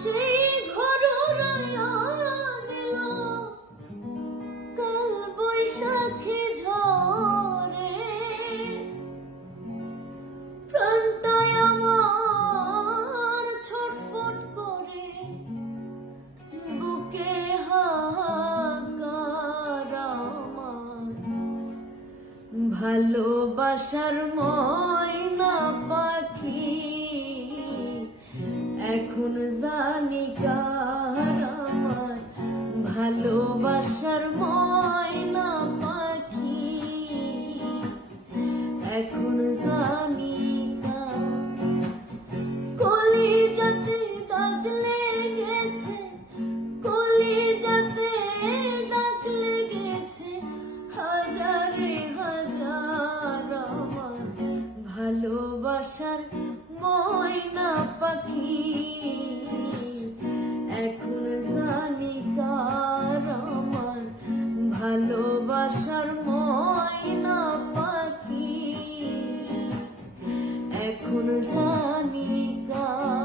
সেই ঘরোরায়া দিল কাল বৈশাখী ঝড়ে, প্রাণটায় আমার ছটফট করে, বুকে হাহাকার আমার। ভালোবাসার ময়না পাখি এখন জানি কার আমার। ভালোবাসার ময়না পাখি এখন জানি কার। কলিজাতে দাগ লেগেছে, কলিজাতে দাগ লেগেছে, হাজারে হাজার আমার। ভালোবাসার ময়না পাখি এখন জানি কার আমার। ভালোবাসার ময়না পাখি এখন জানি কার।